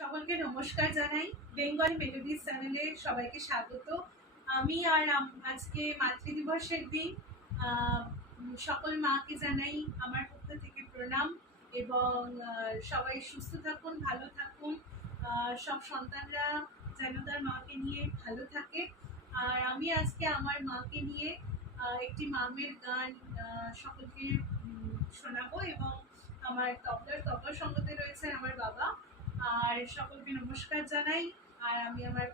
সকলকে নমস্কার জানাই। বেঙ্গল মেলোডিজ চ্যানেলে সবাইকে স্বাগত। আমি আর আজকে মাতৃ দিবসের দিন সকল মাকে জানাই আমার পক্ষ থেকে প্রণাম এবং সবাই সুস্থ থাকুন, ভালো থাকুন। সব সন্তানরা যেন তার মাকে নিয়ে ভালো থাকে। আর আমি আজকে আমার মাকে নিয়ে একটি মামের গান সকলকে শোনাবো এবং আমার তবলার সঙ্গতে রয়েছে আমার বাবা। আর সকলকে নমস্কার জানাই। আর আমি আমার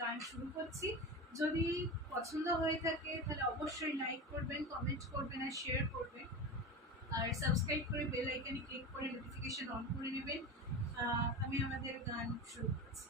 গান শুরু করছি। যদি পছন্দ হয়ে থাকে তাহলে অবশ্যই লাইক করবেন, কমেন্ট করবেন আর শেয়ার করবেন। আর সাবস্ক্রাইব করে বেল আইকনে ক্লিক করে নোটিফিকেশন অন করে নেবেন। আমি আমাদের গান শুরু করছি।